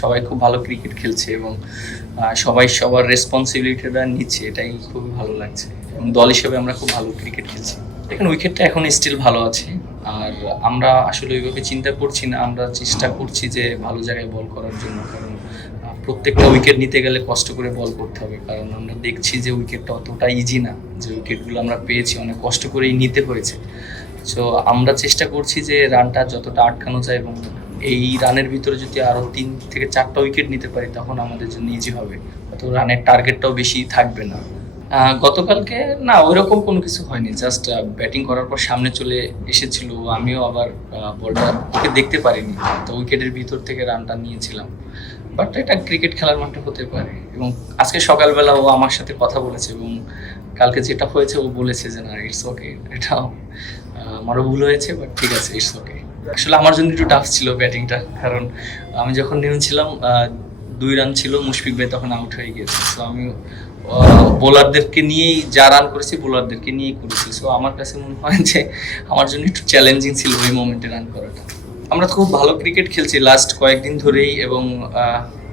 সবাই খুব ভালো ক্রিকেট খেলছে এবং সবাই সবার রেসপন্সিবিলিটিটা নিচ্ছে, এটাই খুবই ভালো লাগছে এবং দল হিসেবে আমরা খুব ভালো ক্রিকেট খেলছি। এখানে উইকেটটা এখন স্টিল ভালো আছে, আর আমরা আসলে ওইভাবে চিন্তা করছি না, আমরা চেষ্টা করছি যে ভালো জায়গায় বল করার জন্য। কারণ প্রত্যেকটা উইকেট নিতে গেলে কষ্ট করে বল করতে হবে, কারণ আমরা দেখছি যে উইকেটটা অতটা ইজি না, যে উইকেটগুলো আমরা পেয়েছি অনেক কষ্ট করেই নিতে হয়েছে। সো আমরা চেষ্টা করছি যে রানটা যতটা আটকানো যায়, এবং এই রানের ভিতরে যদি আরও 3 থেকে 4টা উইকেট নিতে পারি তখন আমাদের জন্য ইজি হবে, তো রানের টার্গেটটাও বেশি থাকবে না। গতকালকে না ওইরকম কোনো কিছু হয়নি, জাস্ট ব্যাটিং করার পর সামনে চলে এসেছিল, আমিও আবার বলটা ওকে দেখতে পারিনি, তো উইকেটের ভিতর থেকে রানটা নিয়েছিলাম। বাট এটা ক্রিকেট খেলার মাঠে হতে পারে, এবং আজকে সকালবেলা ও আমার সাথে কথা বলেছে, এবং কালকে যেটা হয়েছে ও বলেছে যে না ইটস ওকে, এটা আমারও ভুল হয়েছে, বাট ঠিক আছে, ইটস ওকে। আসলে আমার জন্য একটু টাফ ছিল ব্যাটিংটা, কারণ আমি যখন নেমেছিলাম 2 রান ছিল, মুশফিক ভাই তখন আউট হয়ে গিয়েছে। সো আমি বোলারদেরকে নিয়েই যা রান করেছি বোলারদেরকে নিয়েই করেছি। সো আমার কাছে মনে হয় যে আমার জন্য একটু চ্যালেঞ্জিং ছিল ওই মোমেন্টে রান করাটা। আমরা খুব ভালো ক্রিকেট খেলছি লাস্ট কয়েকদিন ধরেই, এবং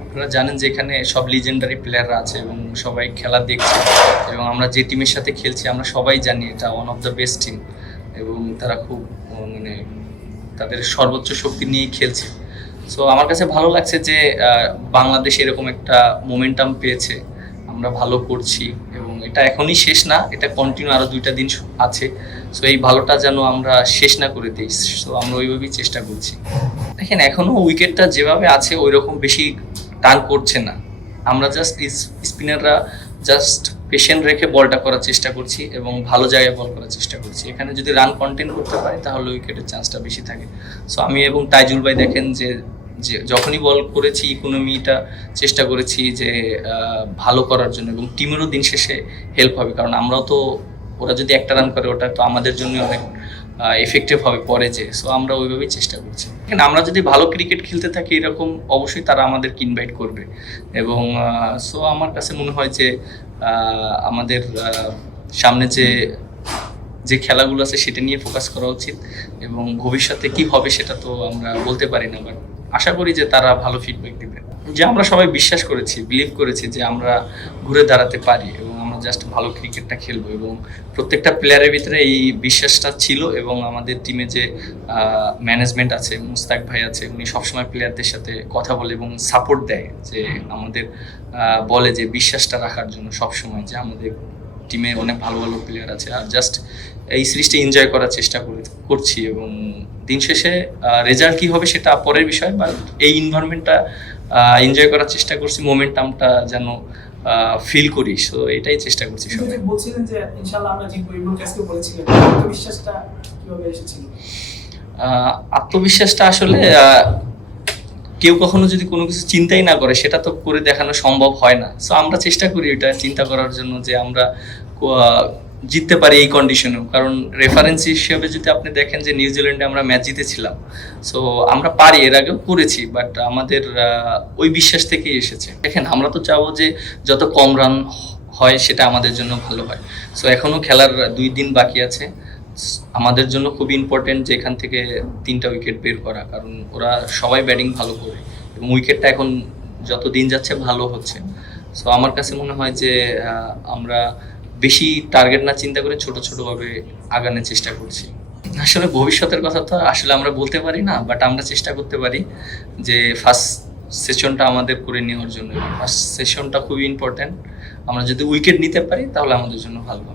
আপনারা জানেন যে এখানে সব লিজেন্ডারি প্লেয়াররা আছে এবং সবাই খেলা দেখছে, এবং আমরা যে টিমের সাথে খেলছি আমরা সবাই জানি এটা one of the best team, এবং তারা খুব মানে তাদের সর্বোচ্চ শক্তি নিয়েই খেলছে। সো আমার কাছে ভালো লাগছে যে বাংলাদেশ এরকম একটা মোমেন্টাম পেয়েছে, আমরা ভালো করছি, এবং এটা এখনই শেষ না, এটা কন্টিনিউ আরও 2টা দিন আছে। সো এই ভালোটা যেন আমরা শেষ না করে দিই, সো আমরা ওইভাবেই চেষ্টা করছি। দেখেন এখনও উইকেটটা যেভাবে আছে ওই রকম বেশি টার্ন করছে না, আমরা জাস্ট স্পিনাররা জাস্ট পেশেন্ট রেখে বলটা করার চেষ্টা করছি এবং ভালো জায়গায় বল করার চেষ্টা করছি। এখানে যদি রান কন্টেন করতে পারি তাহলে উইকেটের চান্সটা বেশি থাকে। সো আমি এবং তাইজুল ভাই দেখেন যে যখনই বল করেছি ইকোনমিটা চেষ্টা করেছি যে ভালো করার জন্য, এবং টিমেরও দিন শেষে হেল্প হবে, কারণ আমরাও তো ওরা যদি একটা রান করে ওটা তো আমাদের জন্য অনেক এফেক্টিভ হবে পরে যে। সো আমরা ওইভাবেই চেষ্টা করছি। এখানে আমরা যদি ভালো ক্রিকেট খেলতে থাকি এরকম অবশ্যই তারা আমাদেরকে ইনভাইট করবে, এবং সো আমার কাছে মনে হয় যে আমাদের সামনে যে খেলাগুলো আছে সেটা নিয়ে ফোকাস করা উচিত, এবং ভবিষ্যতে কি হবে সেটা তো আমরা বলতে পারি না, বাট আশা করি যে তারা ভালো ফিডব্যাক দিবে। যে আমরা সবাই বিশ্বাস করেছি, বিলিভ করেছি যে আমরা ঘুরে দাঁড়াতে পারি এবং আমরা জাস্ট ভালো ক্রিকেটটা খেলবো, এবং প্রত্যেকটা প্লেয়ারের ভিতরে এই বিশ্বাসটা ছিল। এবং আমাদের টিমে যে ম্যানেজমেন্ট আছে, মুস্তাক ভাই আছে, উনি সবসময় প্লেয়ারদের সাথে কথা বলে এবং সাপোর্ট দেয়, যে আমাদের বলে যে বিশ্বাসটা রাখার জন্য সবসময়, যে আমাদের টিমে অনেক ভালো ভালো প্লেয়ার আছে, আর জাস্ট এই সিরিজটা এনজয় করার চেষ্টা করছি। এবং দিন শেষে রেজাল্ট কী হবে সেটা পরের বিষয়, বা এই এনভায়রনমেন্টটা এনজয় করার চেষ্টা করছি, মোমেন্টামটা যেন ফিল করি। সো এটাই চেষ্টা করছি সবাই। বলছিলেন যে ইনশাআল্লাহ আমরা জিতবো, এবং কাজকে বলেছিলেন, আত্মবিশ্বাসটা কিভাবে এসেছিল? আত্মবিশ্বাসটা আসলে কেউ কখনো যদি কোনো কিছু চিন্তাই না করে সেটা তো করে দেখানো সম্ভব হয় না। সো আমরা চেষ্টা করি এটা চিন্তা করার জন্য, যে আমরা জিততে পারি এই কন্ডিশনেও। কারণ রেফারেন্স হিসেবে যদি আপনি দেখেন যে নিউজিল্যান্ডে আমরা ম্যাচ জিতেছিলাম, সো আমরা পারি, এর আগেও করেছি, বাট আমাদের ওই বিশ্বাস থেকেই এসেছে। দেখেন আমরা তো চাবো যে যত কম রান হয় সেটা আমাদের জন্য ভালো হয়। সো এখনও খেলার 2 দিন বাকি আছে, আমাদের জন্য খুবই ইম্পর্টেন্ট যে এখান থেকে 3টা উইকেট বের করা, কারণ ওরা সবাই ব্যাটিং ভালো করে এবং উইকেটটা এখন যত দিন যাচ্ছে ভালো হচ্ছে। সো আমার কাছে মনে হয় যে আমরা বেশি টার্গেট না চিন্তা করে ছোট ছোটভাবে আগানোর চেষ্টা করছি। আসলে ভবিষ্যতের কথা তো আসলে আমরা বলতে পারি না, বাট আমরা চেষ্টা করতে পারি যে ফার্স্ট সেশনটা আমাদের করে নেওয়ার জন্য। ফার্স্ট সেশনটা খুবই ইম্পর্টেন্ট, আমরা যদি উইকেট নিতে পারি তাহলে আমাদের জন্য ভালো হবে।